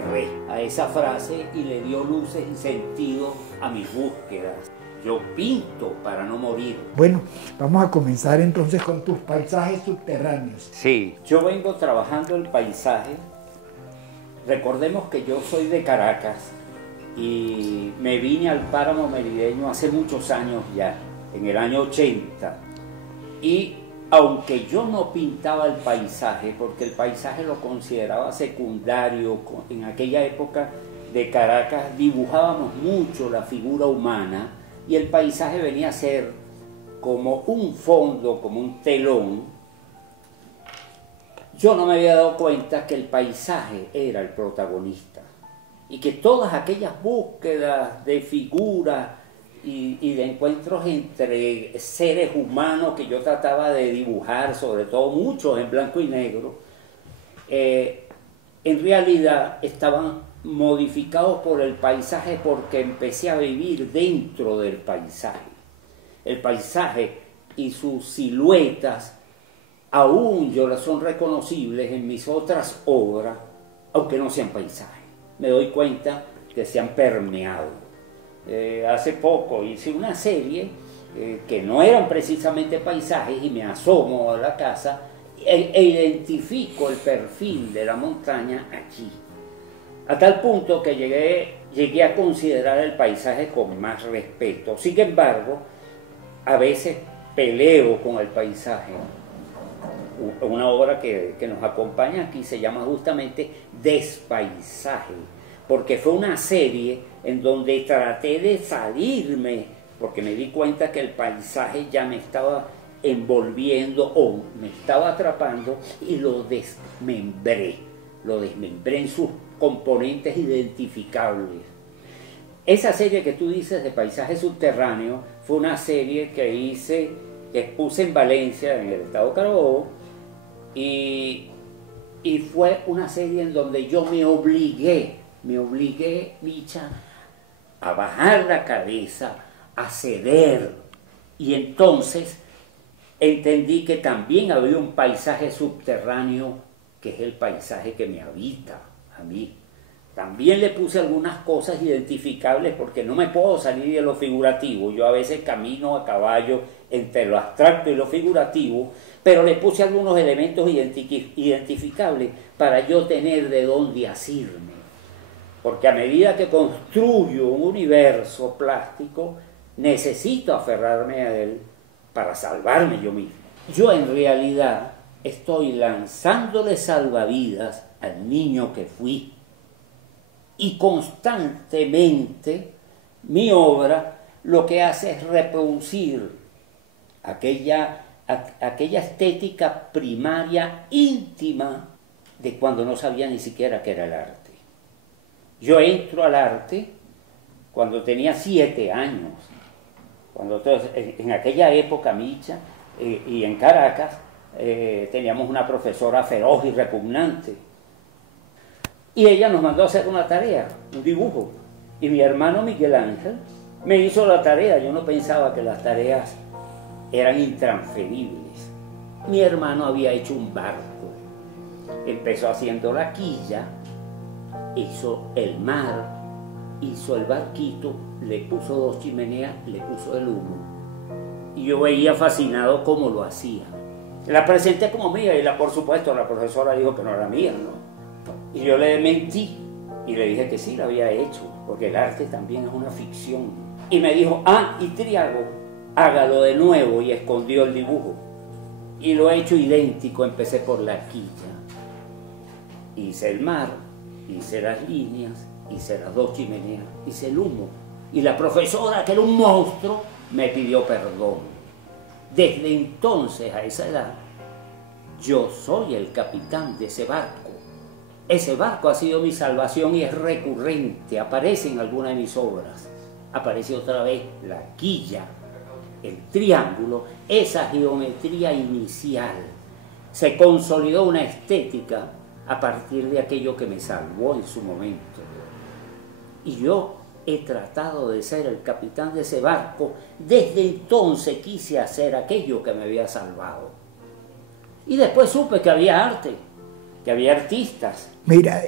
aferré a esa frase y le dio luces y sentido a mis búsquedas. Yo pinto para no morir. Bueno, vamos a comenzar entonces con tus paisajes subterráneos. Sí, yo vengo trabajando el paisaje. Recordemos que yo soy de Caracas y me vine al Páramo Merideño hace muchos años ya, en el año 80. Y aunque yo no pintaba el paisaje, porque el paisaje lo consideraba secundario, en aquella época de Caracas dibujábamos mucho la figura humana, y el paisaje venía a ser como un fondo, como un telón. Yo no me había dado cuenta que el paisaje era el protagonista y que todas aquellas búsquedas de figuras y de encuentros entre seres humanos que yo trataba de dibujar, sobre todo muchos en blanco y negro, en realidad estaban modificados por el paisaje, porque empecé a vivir dentro del paisaje. El paisaje y sus siluetas aún son reconocibles en mis otras obras, aunque no sean paisajes. Me doy cuenta que se han permeado. Hace poco hice una serie que no eran precisamente paisajes y me asomo a la casa e identifico el perfil de la montaña allí. A tal punto que llegué a considerar el paisaje con más respeto. Sin embargo, a veces peleo con el paisaje. Una obra que nos acompaña aquí se llama justamente Despaisaje, porque fue una serie en donde traté de salirme, porque me di cuenta que el paisaje ya me estaba envolviendo o me estaba atrapando, y lo desmembré en sus componentes identificables. Esa serie que tú dices de paisaje subterráneo fue una serie que expuse en Valencia, en el estado Carabobo, y fue una serie en donde yo me obligué, Micha, a bajar la cabeza, a ceder, y entonces entendí que también había un paisaje subterráneo, que es el paisaje que me habita a mí. También le puse algunas cosas identificables, porque no me puedo salir de lo figurativo. Yo a veces camino a caballo entre lo abstracto y lo figurativo, pero le puse algunos elementos identificables para yo tener de dónde asirme. Porque a medida que construyo un universo plástico, necesito aferrarme a él para salvarme yo mismo. Yo en realidad estoy lanzándole salvavidas al niño que fui. Y constantemente mi obra lo que hace es reproducir aquella estética primaria, íntima, de cuando no sabía ni siquiera qué era el arte. Yo entro al arte cuando tenía 7 años. En aquella época, Micha, y en Caracas, teníamos una profesora feroz y repugnante. Y ella nos mandó a hacer una tarea, un dibujo. Y mi hermano Miguel Ángel me hizo la tarea. Yo no pensaba que las tareas eran intransferibles. Mi hermano había hecho un barco. Empezó haciendo la quilla, hizo el mar, hizo el barquito, le puso 2 chimeneas, le puso el humo. Y yo veía fascinado cómo lo hacía. La presenté como mía y por supuesto la profesora dijo que no era mía, ¿no? Y yo le mentí y le dije que sí, la había hecho, porque el arte también es una ficción. Y me dijo, y Triago, hágalo de nuevo, y escondió el dibujo. Y lo he hecho idéntico, empecé por la quilla. Hice el mar, hice las líneas, hice las 2 chimeneas, hice el humo. Y la profesora, que era un monstruo, me pidió perdón. Desde entonces, a esa edad, yo soy el capitán de ese barco. Ese barco ha sido mi salvación y es recurrente, aparece en alguna de mis obras. Aparece otra vez la quilla, el triángulo, esa geometría inicial. Se consolidó una estética a partir de aquello que me salvó en su momento. Y yo he tratado de ser el capitán de ese barco. Desde entonces quise hacer aquello que me había salvado. Y después supe que había arte. que había artistas. Mira,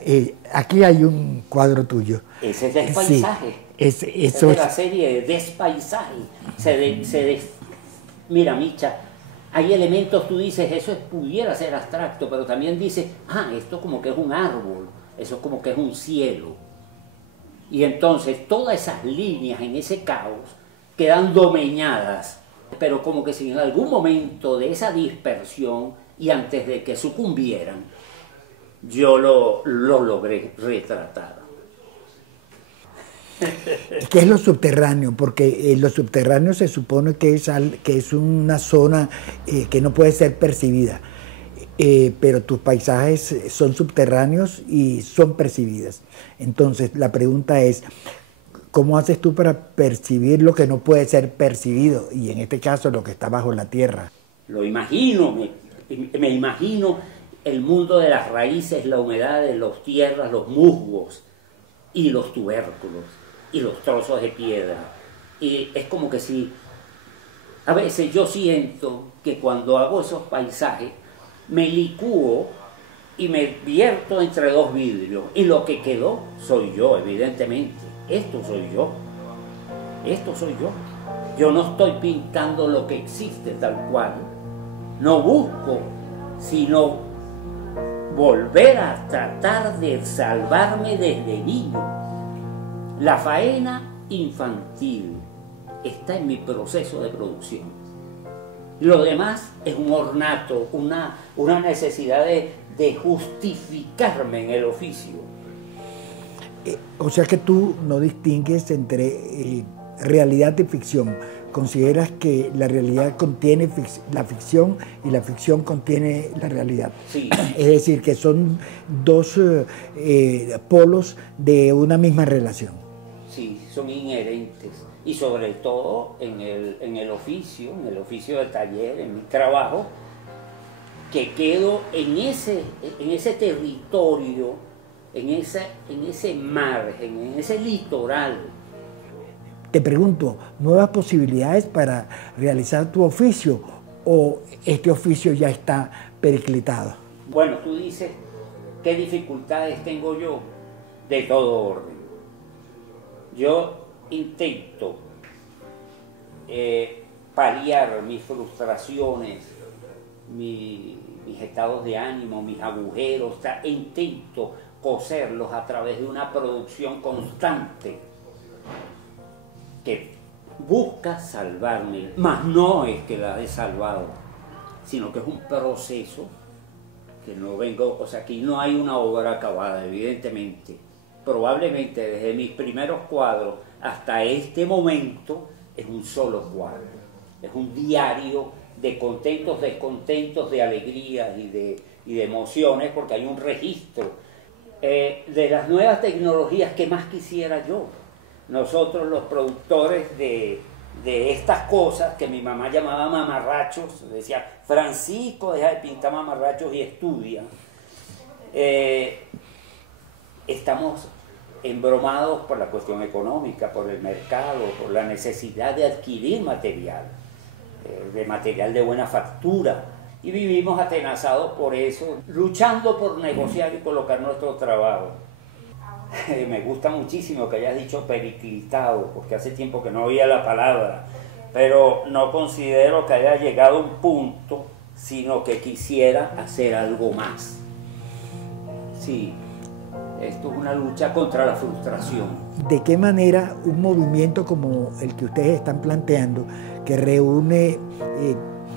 aquí hay un cuadro tuyo. Ese es Despaisaje. Sí, Esa es la serie de Despaisaje. Mira, Micha, hay elementos, tú dices, eso pudiera ser abstracto, pero también dices, esto como que es un árbol, eso como que es un cielo. Y entonces todas esas líneas en ese caos quedan domeñadas, pero como que si en algún momento de esa dispersión y antes de que sucumbieran, yo lo logré retratar. ¿Qué es lo subterráneo? Porque lo subterráneo se supone que es una zona que no puede ser percibida, pero tus paisajes son subterráneos y son percibidas. Entonces la pregunta es, ¿cómo haces tú para percibir lo que no puede ser percibido? Y en este caso lo que está bajo la tierra. Lo imagino, me imagino el mundo de las raíces, la humedad de las tierras, los musgos y los tubérculos y los trozos de piedra. Y es como que si, a veces yo siento que cuando hago esos paisajes, me licúo y me vierto entre dos vidrios. Y lo que quedó soy yo, evidentemente. Esto soy yo. Esto soy yo. Yo no estoy pintando lo que existe tal cual. No busco, sino volver a tratar de salvarme desde niño. La faena infantil está en mi proceso de producción. Lo demás es un ornato, una necesidad de justificarme en el oficio. O sea que tú no distingues entre realidad y ficción. Consideras que la realidad contiene la ficción y la ficción contiene la realidad. Sí. Es decir, que son dos polos de una misma relación. Sí, son inherentes. Y sobre todo en el oficio de taller, en mi trabajo, que quedo en ese territorio, en ese margen, en ese litoral. Te pregunto, ¿nuevas posibilidades para realizar tu oficio o este oficio ya está periclitado? Bueno, tú dices, ¿qué dificultades tengo yo? De todo orden. Yo intento paliar mis frustraciones, mis estados de ánimo, mis agujeros, intento coserlos a través de una producción constante que busca salvarme, mas no es que la he salvado, sino que es un proceso que no vengo, o sea, aquí no hay una obra acabada, evidentemente. Probablemente desde mis primeros cuadros hasta este momento es un solo cuadro, es un diario de contentos, descontentos, de alegrías y de emociones, porque hay un registro de las nuevas tecnologías que más quisiera yo. Nosotros los productores de estas cosas que mi mamá llamaba mamarrachos, decía, Francisco, deja de pintar mamarrachos y estudia. Estamos embromados por la cuestión económica, por el mercado, por la necesidad de adquirir material, de material de buena factura, y vivimos atenazados por eso, luchando por negociar y colocar nuestro trabajo. Me gusta muchísimo que hayas dicho periclitado, porque hace tiempo que no oía la palabra, pero no considero que haya llegado a un punto, sino que quisiera hacer algo más. Sí, esto es una lucha contra la frustración. ¿De qué manera un movimiento como el que ustedes están planteando, que reúne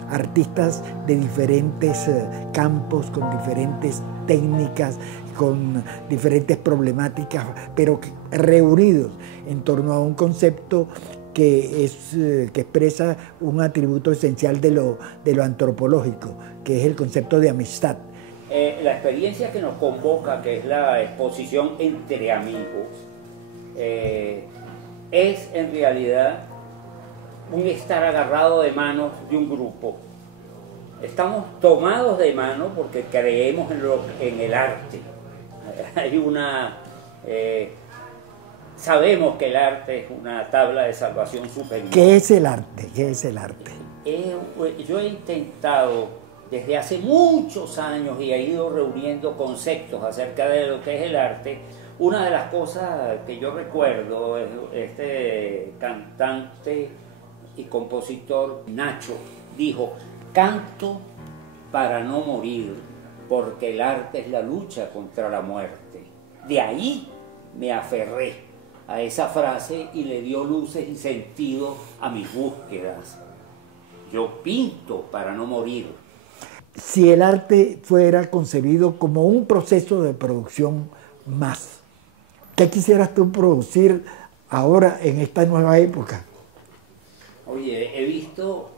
artistas de diferentes campos, con diferentes técnicas, con diferentes problemáticas, pero reunidos en torno a un concepto que expresa un atributo esencial de lo antropológico, que es el concepto de amistad? La experiencia que nos convoca, que es la exposición entre amigos, es en realidad un estar agarrado de manos de un grupo. Estamos tomados de mano porque creemos en el arte. Hay sabemos que el arte es una tabla de salvación superior. ¿Qué es el arte? ¿Qué es el arte? Yo he intentado desde hace muchos años y ha ido reuniendo conceptos acerca de lo que es el arte, una de las cosas que yo recuerdo es este cantante y compositor Nacho dijo: canto para no morir, porque el arte es la lucha contra la muerte. De ahí me aferré a esa frase y le dio luces y sentido a mis búsquedas. Yo pinto para no morir. Si el arte fuera concebido como un proceso de producción más, ¿qué quisieras tú producir ahora en esta nueva época? Oye, he visto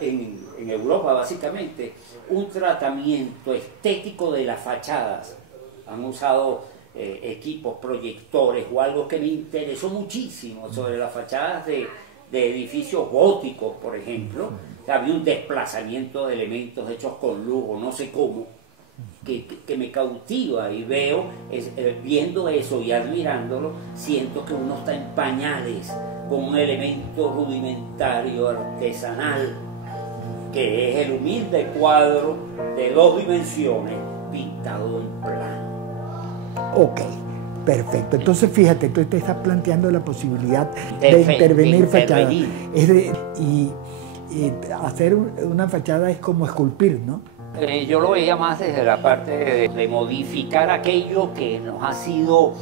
en Europa básicamente un tratamiento estético de las fachadas. Han usado equipos, proyectores o algo que me interesó muchísimo sobre las fachadas de edificios góticos, por ejemplo. Había un desplazamiento de elementos hechos con lujo, no sé cómo, que me cautiva, y veo, viendo eso y admirándolo, siento que uno está en pañales con un elemento rudimentario, artesanal, que es el humilde cuadro de 2 dimensiones pintado en plano. Ok, perfecto. Entonces fíjate, tú te estás planteando la posibilidad de intervenir fachadas. Y hacer una fachada es como esculpir, ¿no? Yo lo veía más desde la parte de modificar aquello que nos ha sido,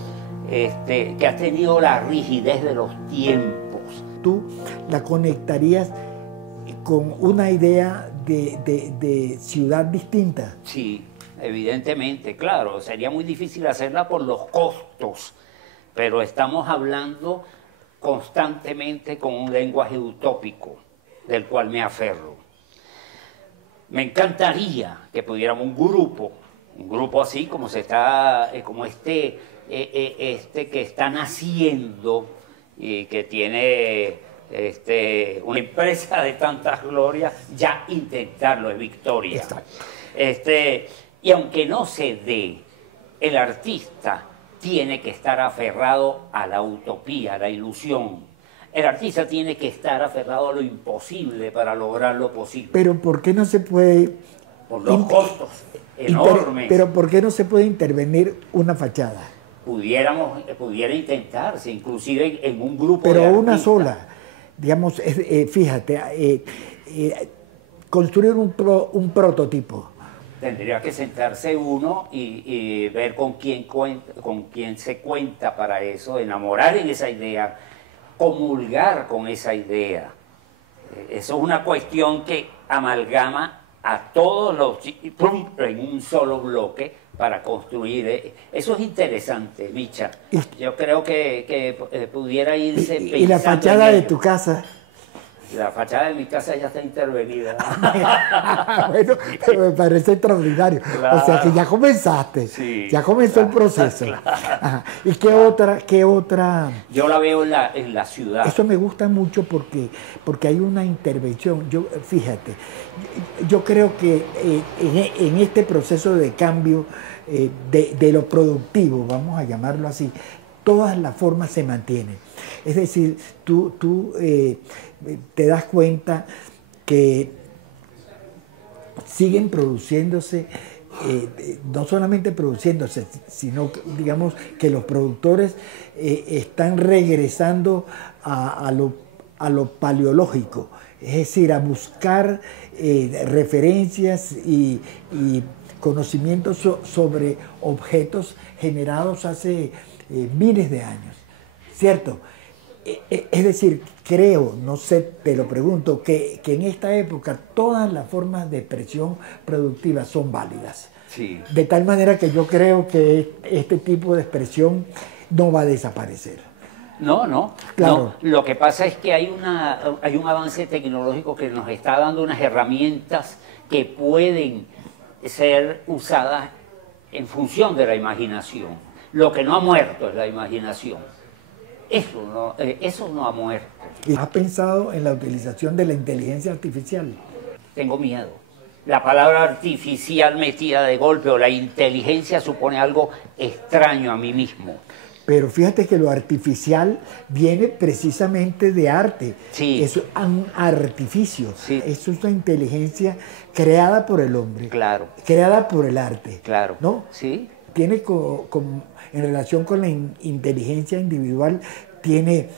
que ha tenido la rigidez de los tiempos. Tú la conectarías con una idea de ciudad distinta. Sí, evidentemente, claro, sería muy difícil hacerla por los costos, pero estamos hablando constantemente con un lenguaje utópico, del cual me aferro. Me encantaría que pudiéramos un grupo así como este que está naciendo y que tiene una empresa de tantas glorias, ya intentarlo es victoria. Y aunque no se dé, el artista tiene que estar aferrado a la utopía, a la ilusión. El artista tiene que estar aferrado a lo imposible para lograr lo posible. Pero ¿por qué no se puede? Por los costos enormes. Pero ¿por qué no se puede intervenir una fachada? Pudiera intentarse, inclusive en un grupo pero de una artistas. Sola. Digamos, fíjate, construir un prototipo. Tendría que sentarse uno y ver con quién se cuenta para eso, enamorar en esa idea, comulgar con esa idea. Eso es una cuestión que amalgama a todos los en un solo bloque para construir. Eso es interesante, Micha. Yo creo que pudiera irse pensando. ¿Y la fachada de tu casa? La fachada de mi casa ya está intervenida. Bueno, pero me parece extraordinario. Claro. O sea que ya comenzaste, sí, ya comenzó el proceso. Claro. Ajá. ¿Y qué otra? Yo la veo en la ciudad. Eso me gusta mucho porque hay una intervención. Fíjate, yo creo que en este proceso de cambio de lo productivo, vamos a llamarlo así, todas las formas se mantienen. Es decir, tú te das cuenta que siguen produciéndose, no solamente produciéndose, sino digamos que los productores están regresando a lo paleológico, es decir, a buscar referencias y conocimientos sobre objetos generados hace miles de años, ¿cierto? Es decir, creo, no sé, te lo pregunto, que en esta época todas las formas de expresión productiva son válidas. Sí. De tal manera que yo creo que este tipo de expresión no va a desaparecer. No. Claro. No. Lo que pasa es que hay un avance tecnológico que nos está dando unas herramientas que pueden ser usadas en función de la imaginación. Lo que no ha muerto es la imaginación. Eso no ha muerto. ¿Has pensado en la utilización de la inteligencia artificial? Tengo miedo. La palabra artificial metida de golpe o la inteligencia supone algo extraño a mí mismo. Pero fíjate que lo artificial viene precisamente de arte. Sí. Es un artificio. Sí. Es una inteligencia creada por el hombre. Claro. Creada por el arte. Claro. ¿No? Sí. Tiene en relación con la inteligencia individual, tiene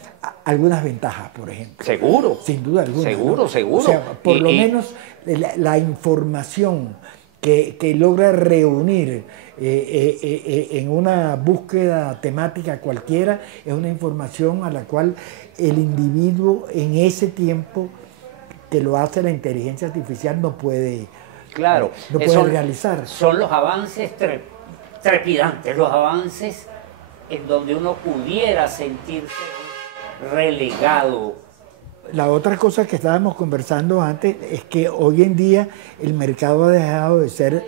algunas ventajas, por ejemplo. Seguro. Sin duda alguna. Seguro, ¿no? seguro. O sea, por lo menos la información que logra reunir en una búsqueda temática cualquiera es una información a la cual el individuo en ese tiempo que lo hace la inteligencia artificial no puede, claro, no puede realizar. Son los avances trepidantes, los avances en donde uno pudiera sentirse relegado. La otra cosa que estábamos conversando antes es que hoy en día el mercado ha dejado de ser,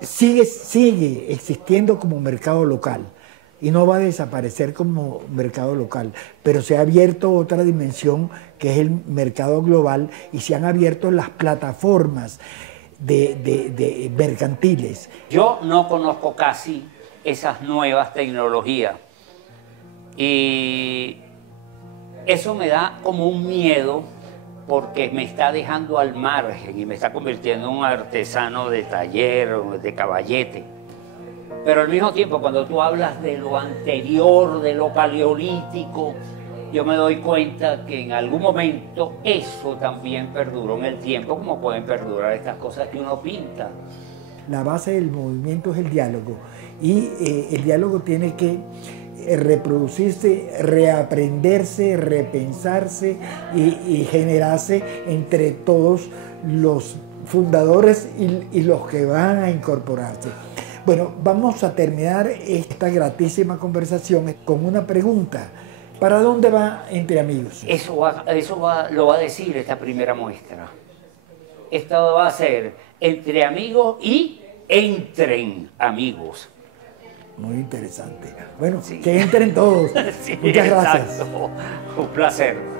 sigue existiendo como mercado local y no va a desaparecer como mercado local, pero se ha abierto otra dimensión que es el mercado global y se han abierto las plataformas de mercantiles. Yo no conozco casi esas nuevas tecnologías y eso me da como un miedo porque me está dejando al margen y me está convirtiendo en un artesano de taller o de caballete. Pero al mismo tiempo, cuando tú hablas de lo anterior, de lo paleolítico, yo me doy cuenta que en algún momento eso también perduró en el tiempo, como pueden perdurar estas cosas que uno pinta. La base del movimiento es el diálogo y el diálogo tiene que reproducirse, reaprenderse, repensarse y generarse entre todos los fundadores y los que van a incorporarse. Bueno, vamos a terminar esta gratísima conversación con una pregunta. ¿Para dónde va Entre Amigos? Eso lo va a decir esta primera muestra. Esto va a ser Entre Amigos y Entren Amigos. Muy interesante. Bueno, sí. Que entren todos. Sí, muchas gracias. Exacto. Un placer.